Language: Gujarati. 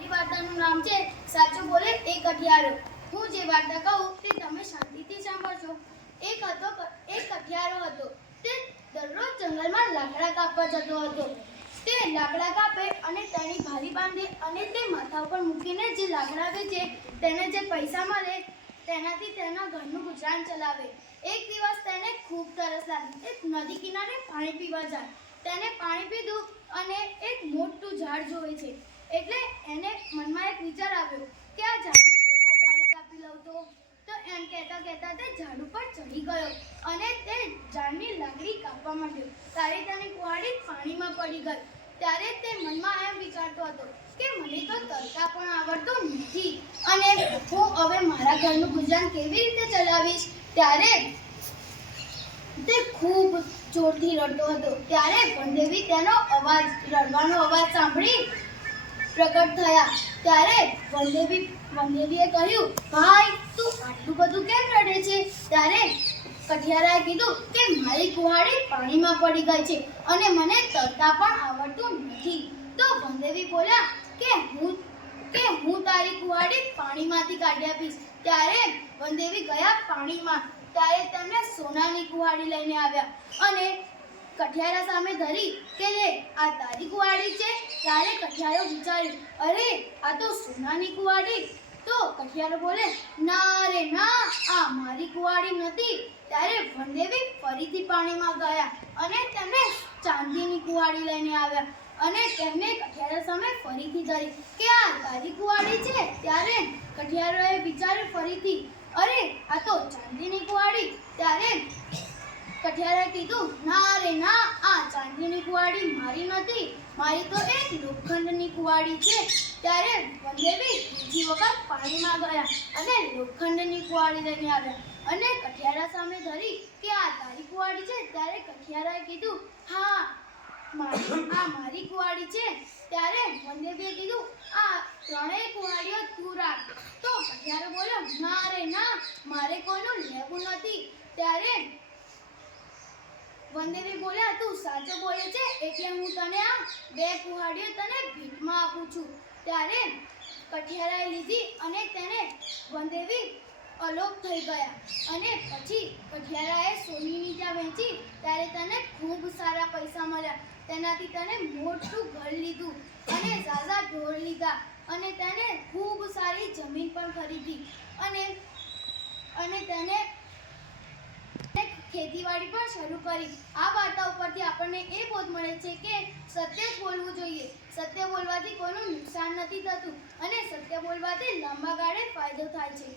મારી વાર્તાનું નામ છે સાચું બોલે એ કઠિયારો। હું જે વાર્તા કહું તે તમે શાંતિથી સાંભળજો। એક કઠિયારો હતો। તે દરરોજ જંગલમાં લાકડા કાપવા જતો હતો। તે લાકડા કાપે અને તેની ભારી બાંધે અને તે માથા ઉપર મૂકીને જે લાકડા વેચે તેને જે પૈસા મળે તેનાથી તેના ઘરનું ગુજરાન ચલાવે। એક દિવસ તેને ખૂબ તરસ લાગી। એક નદી કિનારે પાણી પીવા જાય। તેને પાણી પીધું અને એક મોટું ઝાડ જોવે છે એટલે એને મનમાં એક વિચાર આવ્યો કે આ ઝાડની એકાદ ડાળી કાપી લઉં તો એમ કહેતા કહેતા તે ઝાડ ઉપર ચડી ગયો અને તે ઝાડની લાકડી કાપવા માંડ્યો। ત્યારે તેની કુહાડી પાણીમાં પડી ગઈ। ત્યારે તે મનમાં એમ વિચારતો હતો કે મને તો તરતા પણ આવડતું નથી અને હું હવે મારા ઘરનું ગુજરાન કેવી રીતે ચલાવીશ। ત્યારે તે ખૂબ જોરથી રડતો હતો। ત્યારે વનદેવી તેનો રડવાનો અવાજ સાંભળી પ્રગટ થયા। ત્યારે વનદેવીએ કહ્યું, ભાઈ તું આટલું બધું કેમ રડે છે? ત્યારે કઠિયારાએ કીધું કે મારી કુહાડી પાણીમાં પડી ગઈ છે અને મને તરતા પણ આવડતું નથી। તો વનદેવી બોલ્યા કે હું તારી કુહાડી પાણીમાંથી કાઢી આપીશ। ત્યારે વનદેવી ગયા પાણીમાં। ત્યારે તેમને સોનાની કુહાડી લઈને આવ્યા અને કઠિયારા સામે ધરી કે લે આ તારી કુહાડી છે। ત્યારે કઠિયારો વિચાર્યું, અરે આ તો સોનાની કુહાડી। તો કઠિયારો બોલે, ના રે ના, આ મારી કુહાડી નથી। ત્યારે વનદેવી ફરીથી પાણીમાં ગયા અને તેમને ચાંદીની કુહાડી લઈને આવ્યા અને તેમને કઠિયારા સામે ફરીથી ધરી કે આ તારી કુહાડી છે। ત્યારે કઠિયારોએ વિચાર્યું ફરીથી, અરે આ તો ચાંદીની કુહાડી। ત્યારે કઠિયારાએ કીધું, ના રે ના, આ ચાંદીની કુહાડી મારી નથી, મારી તો એક લોખંડની કુહાડી છે। ત્યારે વનદેવી બીજી વખત પાણીમાં ગયા અને લોખંડની કુહાડી લઈને આવ્યા અને કઠિયારા સામે ધરી કે આ તારી કુહાડી છે। ત્યારે કઠિયારાએ કીધું, હા મારી કુહાડી છે। ત્યારે વનદેવીએ કીધું, આ ત્રણેય કુહાડીઓ તું રાખ। તો કઠિયારો બોલ્યો, ના રે ના, મારે કોઈનું લેવું નથી। ત્યારે વનદેવી બોલ્યા, તું સાચો બોલે છે એટલે હું તને આ બે કુહાડીઓ તને ભેટમાં આપું છું। ત્યારે કઠિયારાએ લીધી અને તેને વનદેવી અલોપ થઈ ગયા અને પછી કઠિયારાએ સોનીની ત્યાં વેચી। ત્યારે તેને ખૂબ સારા પૈસા મળ્યા। તેનાથી તેને મોટું ઘર લીધું અને ઝાઝા ઢોર લીધા અને તેને ખૂબ સારી જમીન પણ ખરીદી અને તેને ખેતીવાડી પણ શરૂ કરી। આ વાર્તા ઉપરથી આપણને એ બોધ મળે છે કે સત્ય જ બોલવું જોઈએ। સત્ય બોલવાથી કોઈનું નુકસાન નથી થતું અને સત્ય બોલવાથી લાંબા ગાળે ફાયદો થાય છે।